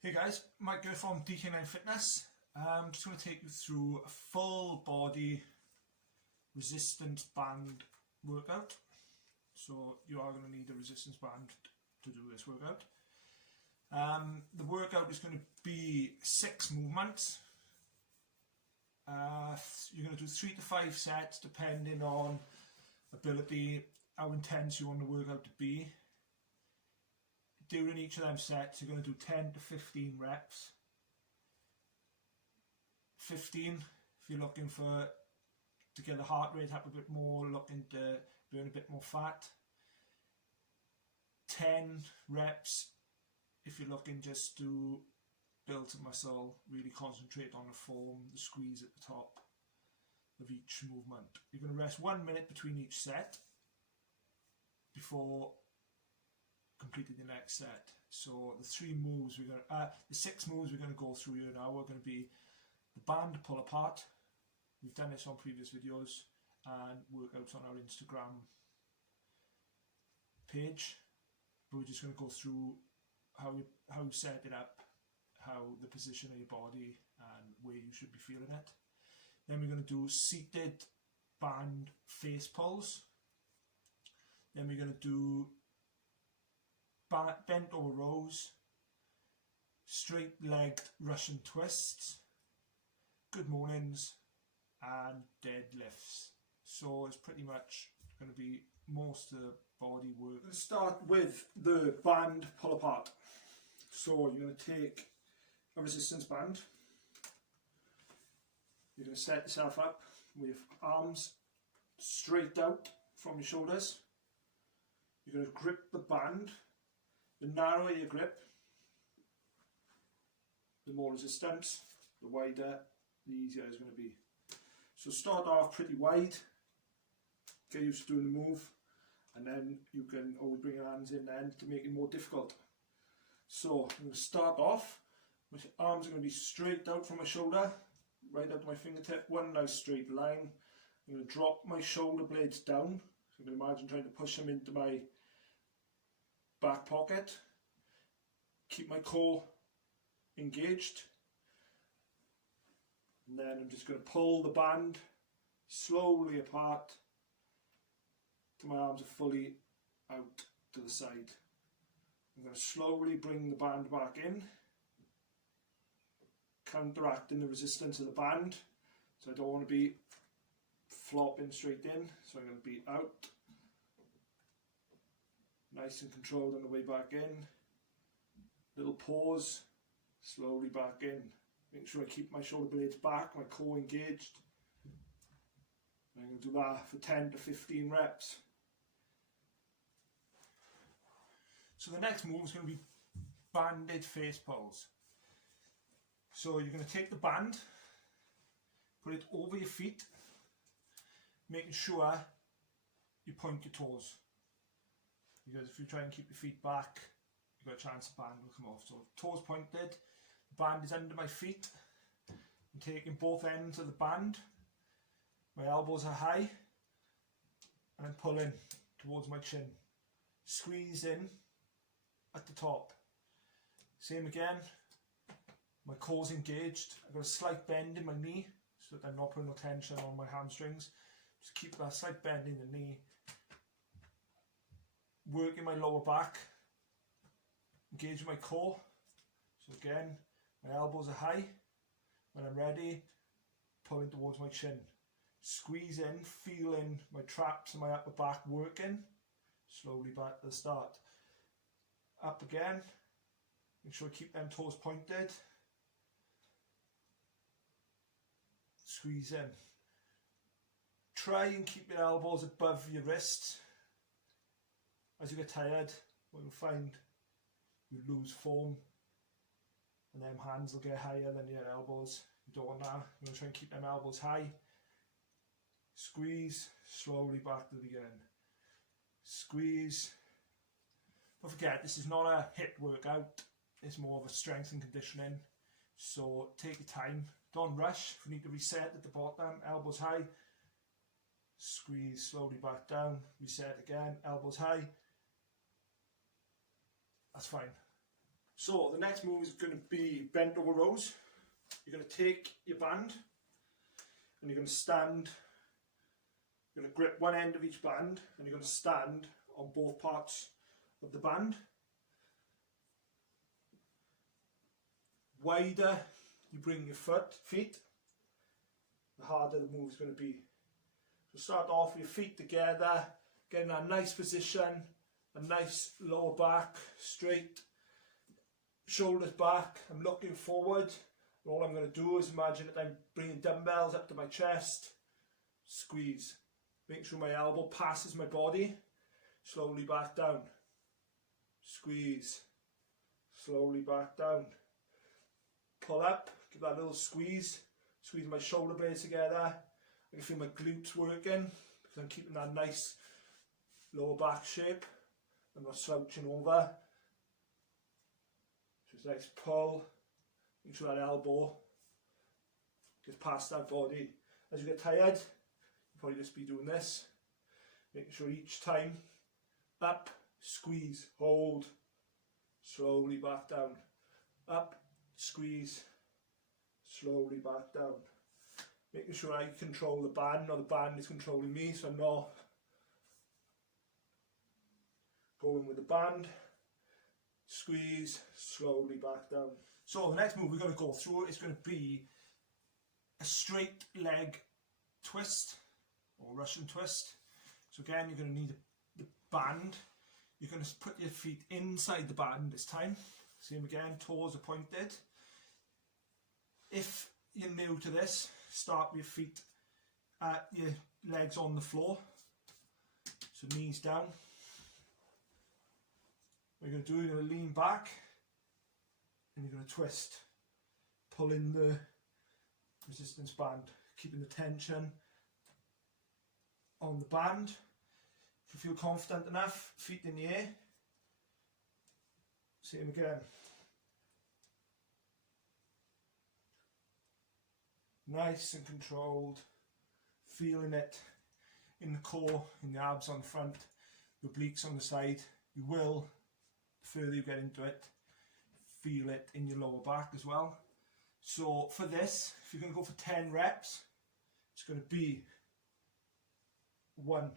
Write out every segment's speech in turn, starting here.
Hey guys, Mike here from DK9 Fitness. I'm just going to take you through a full body resistance band workout. So you are going to need a resistance band to do this workout. The workout is going to be 6 movements. You're going to do 3 to 5 sets depending on ability, how intense you want the workout to be. During each of them sets, you're going to do 10 to 15 reps. 15 if you're looking to get the heart rate up a bit more, looking to burn a bit more fat. 10 reps if you're looking just to build some muscle, really concentrate on the form, the squeeze at the top of each movement. You're going to rest 1 minute between each set before completed the next set. So the 6 moves we're going to go through here now are going to be the band pull apart. We've done this on previous videos and workouts on our Instagram page, but we're just going to go through how you set it up, how the position of your body and where you should be feeling it. Then we're going to do seated band face pulls. Then we're going to do bent over rows, straight legged Russian twists, good mornings and deadlifts. So it's pretty much going to be most of the body work. Let's start with the band pull apart. So you're going to take a resistance band. You're going to set yourself up with arms straight out from your shoulders. You're going to grip the band. The narrower your grip, the more resistance, the wider, the easier it's going to be. So start off pretty wide, get used to doing the move, and then you can always bring your hands in then to make it more difficult. So I'm going to start off, my arms are going to be straight out from my shoulder, right out to my fingertip, one nice straight line. I'm going to drop my shoulder blades down, so you can imagine trying to push them into my back pocket, keep my core engaged, and then I'm just going to pull the band slowly apart till my arms are fully out to the side. I'm going to slowly bring the band back in, counteracting the resistance of the band, so I don't want to be flopping straight in, so I'm going to be out, nice and controlled on the way back in. Little pause, slowly back in. Make sure I keep my shoulder blades back, my core engaged. I'm going to do that for 10 to 15 reps. So the next move is going to be banded face pulls. So you're going to take the band, put it over your feet, making sure you point your toes. Because if you try and keep your feet back, you've got a chance the band will come off. So toes pointed, the band is under my feet. I'm taking both ends of the band. My elbows are high, and I'm pulling towards my chin. Squeeze in at the top. Same again. My core's engaged. I've got a slight bend in my knee, so that I'm not putting no tension on my hamstrings. Just keep that slight bend in the knee. Working my lower back, engaging my core. So again, my elbows are high. When I'm ready, pulling towards my chin. Squeeze in, feeling my traps and my upper back working. Slowly back to the start. Up again. Make sure I keep them toes pointed. Squeeze in. Try and keep your elbows above your wrists. As you get tired, what you'll find, you lose form, and them hands will get higher than your elbows. You don't want that. You're going to try and keep them elbows high. Squeeze, slowly back to the beginning. Squeeze. Don't forget, this is not a HIIT workout, it's more of a strength and conditioning. So take your time, don't rush. If you need to reset at the bottom, elbows high. Squeeze slowly back down, reset again, elbows high. That's fine. So the next move is going to be bent over rows. You're going to take your band and you're going to stand, you're going to grip one end of each band and you're going to stand on both parts of the band. Wider you bring your feet, the harder the move is going to be. So start off with your feet together, getting a nice position, a nice lower back, straight, shoulders back. I'm looking forward. And all I'm going to do is imagine that I'm bringing dumbbells up to my chest, squeeze, make sure my elbow passes my body, slowly back down, squeeze, slowly back down, pull up, give that little squeeze, squeeze my shoulder blades together. I can feel my glutes working because I'm keeping that nice lower back shape. I'm not slouching over. Just a nice pull, make sure that elbow gets past that body. As you get tired, you'll probably just be doing this, making sure each time, up, squeeze, hold, slowly back down, up, squeeze, slowly back down. Making sure I control the band, or the band is controlling me, so I'm not going with the band. Squeeze, slowly back down. So the next move we're going to go through is going to be a straight leg twist, or Russian twist. So again, you're going to need the band. You're going to put your feet inside the band this time. Same again, toes are pointed. If you're new to this, start with your feet, your legs on the floor. So knees down. What you're going to do, you're going to lean back and you're going to twist, pulling the resistance band, keeping the tension on the band. If you feel confident enough, feet in the air. Same again. Nice and controlled, feeling it in the core, in the abs on the front, the obliques on the side. You will, the further you get into it, feel it in your lower back as well. So for this, if you're going to go for 10 reps, it's going to be 1,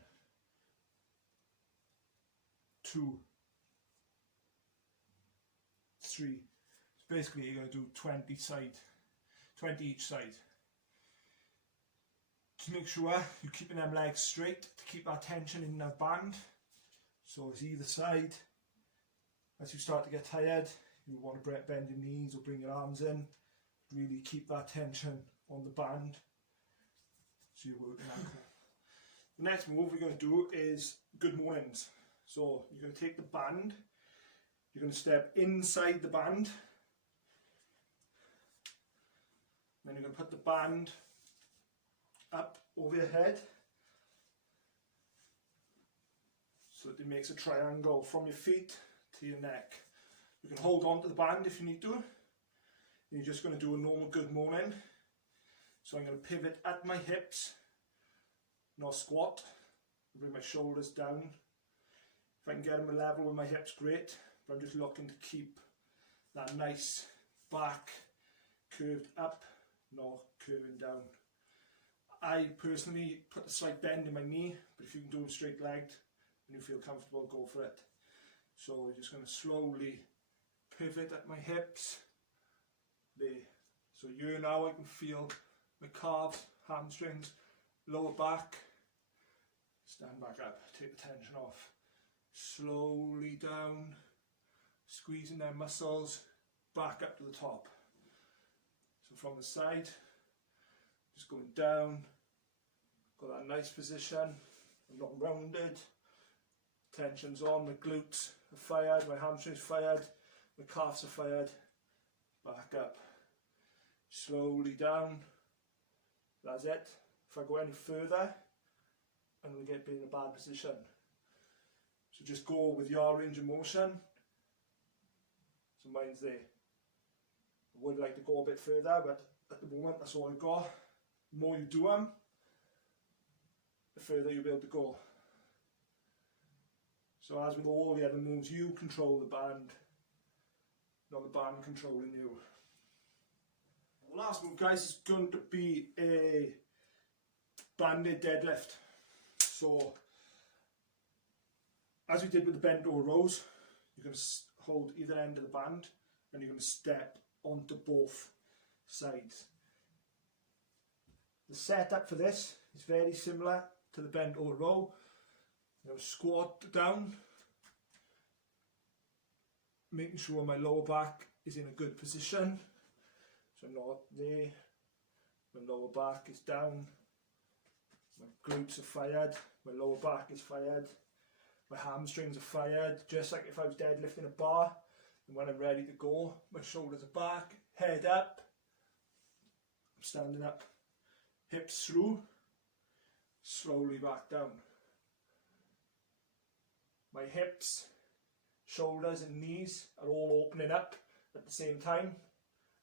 2, 3. So basically you're going to do 20 each side. Just make sure you're keeping them legs straight to keep that tension in that band. So it's either side. As you start to get tired, you want to bend your knees or bring your arms in. Really keep that tension on the band. So you're working that core. The next move we're going to do is good mornings. So you're going to take the band, you're going to step inside the band, then you're going to put the band up over your head so that it makes a triangle from your feet to your neck. You can hold on to the band if you need to. You're just going to do a normal good morning. So I'm going to pivot at my hips, not squat, bring my shoulders down. If I can get them level with my hips, great, but I'm just looking to keep that nice back curved up, not curving down. I personally put a slight bend in my knee, but if you can do them straight legged and you feel comfortable, go for it. So we're just going to slowly pivot at my hips. There. So here now I can feel my calves, hamstrings, lower back. Stand back up, take the tension off. Slowly down, squeezing their muscles, back up to the top. So from the side, just going down, got that nice position, I'm not rounded, tension's on, my glutes are fired, my hamstrings fired, my calves are fired, back up, slowly down, that's it. If I go any further, I'm going to get in a bad position. So just go with your range of motion. So mine's there. I would like to go a bit further, but at the moment that's all I've got. The more you do them, the further you'll be able to go. So as with all the other moves, you control the band. not the band controlling you. The last move, guys, is going to be a banded deadlift. So, as we did with the bent over rows, you're going to hold either end of the band and you're going to step onto both sides. The setup for this is very similar to the bent over row. I'm going to squat down, making sure my lower back is in a good position. So I'm not there, my lower back is down, my glutes are fired, my lower back is fired, my hamstrings are fired, just like if I was deadlifting a bar. And when I'm ready to go, my shoulders are back, head up, I'm standing up, hips through, slowly back down. My hips, shoulders and knees are all opening up at the same time.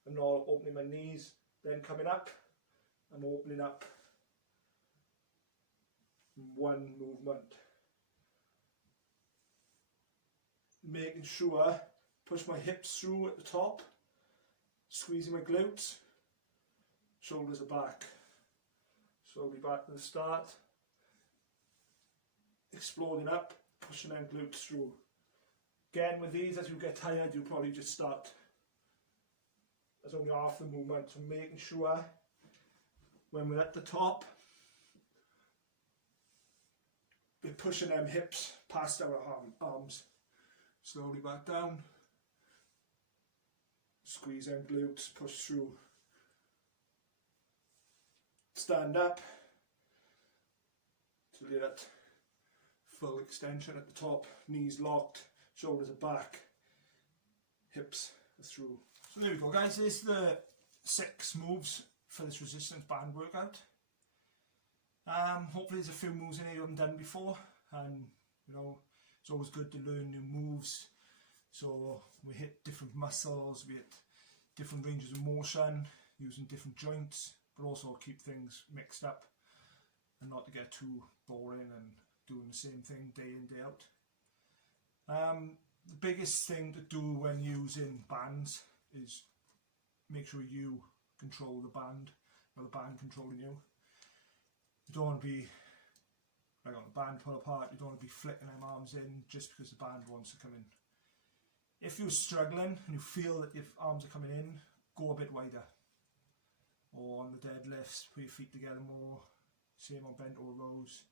I'm not opening my knees, then coming up, I'm opening up in one movement. Making sure, push my hips through at the top, squeezing my glutes, shoulders are back, slowly back to the start, exploding up, pushing them glutes through. Again with these, as you get tired, you'll probably just start. That's only half the movement, so making sure when we're at the top, we're pushing them hips past our arms. Slowly back down, squeeze them glutes, push through. Stand up till you're at full extension at the top, knees locked, shoulders are back, hips are through. So there we go, guys, there's the 6 moves for this resistance band workout. Hopefully there's a few moves in here you haven't done before, and you know, it's always good to learn new moves. So we hit different muscles, we hit different ranges of motion, using different joints, but also keep things mixed up and not to get too boring and doing the same thing day in, day out. The biggest thing to do when using bands is make sure you control the band, or the band controlling you. You don't want to be like on the band pull apart, you don't want to be flicking them arms in just because the band wants to come in. If you're struggling and you feel that your arms are coming in, go a bit wider. Or on the deadlifts, put your feet together more, same on bent over rows.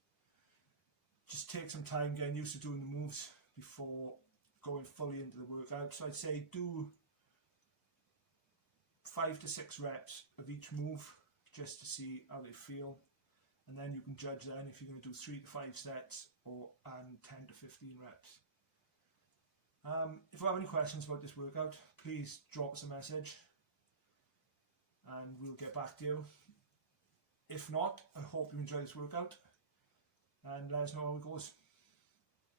Just take some time getting used to doing the moves before going fully into the workout. So I'd say do 5 to 6 reps of each move just to see how they feel, and then you can judge then if you're going to do 3 to 5 sets and 10 to 15 reps. If you have any questions about this workout, please drop us a message and we'll get back to you. If not, I hope you enjoy this workout and let us know how it goes.